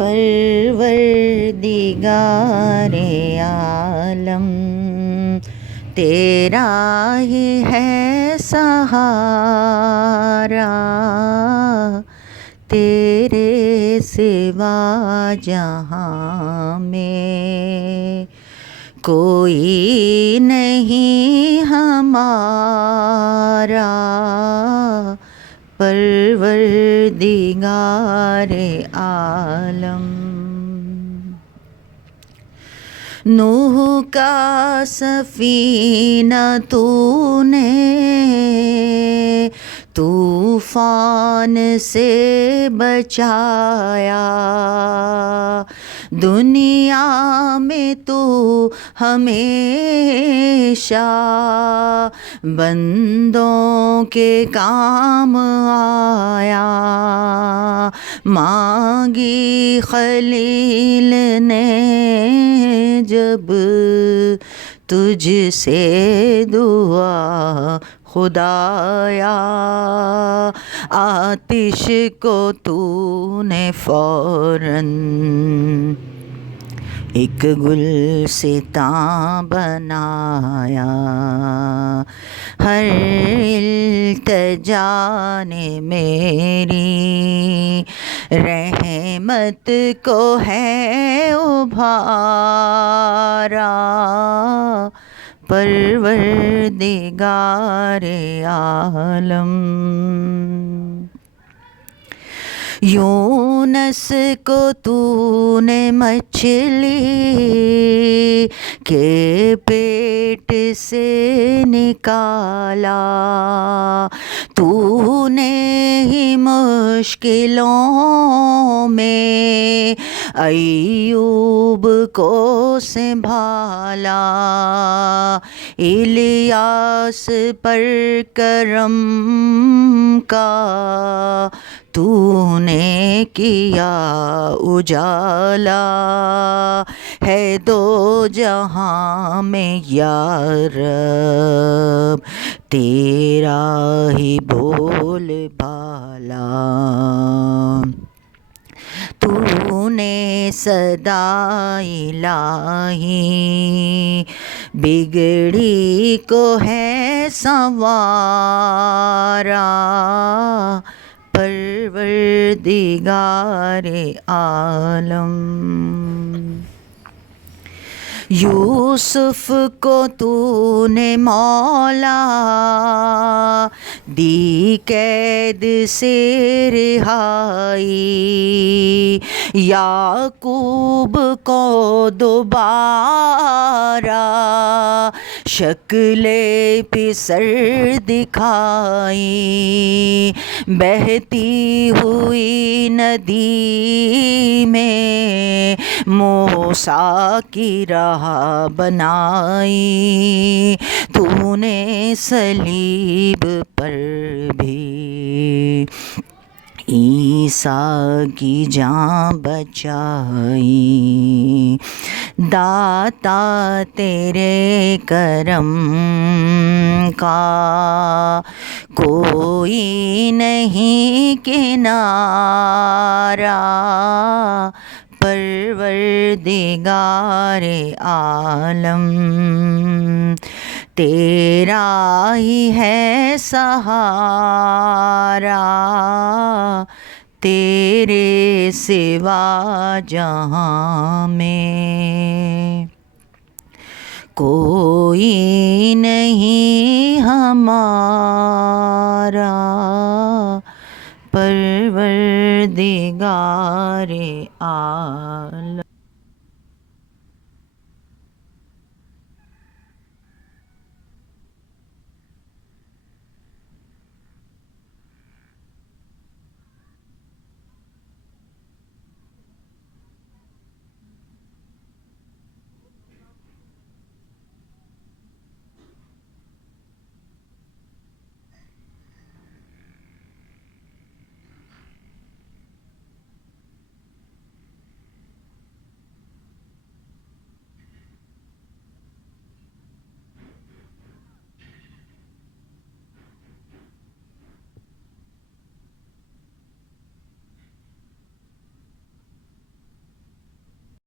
پروردگار عالم تیرا ہی ہے سہارا، تیرے سوا جہاں میں کوئی نہیں ہمارا، پروردگار عالم۔ نوح کا سفینہ تو نے طوفان سے بچایا، دنیا میں تو ہمیشہ بندوں کے کام آیا، مانگی خلیل نے جب تجھ سے دعا خدایا، آتش کو تو نے فوراً ایک گلستاں بنایا، ہر التجا نے میری رحمت کو ہے ابھارا، پروردگار عالم۔ یونس کو تو نے مچھلی کے پیٹ سے نکالا، تو نے ہی مشکلوں میں ایوب کو سنبھالا، الیاس پر کرم کا تو نے کیا اجالا، ہے دو جہاں میں یا رب تیرا ہی بول بالا، تو نے صدا الہی بگڑی کو ہے سنوارا، پروردگار عالم۔ یوسف کو تو نے مولا دی قید سے رہائی، یعقوب کو دوبارہ شکل پسر دکھائی، بہتی ہوئی ندی میں موسیٰ کی راہ بنائی، تو نے صلیب پر بھی عیسیٰ کی جان بچائی، داتا تیرے کرم کا کوئی نہیں کنارہ، پروردگار عالم تیرا ہی ہے سہارا، تیرے سوا جہاں میں کوئی نہیں ہمارا، پروردگار عالم۔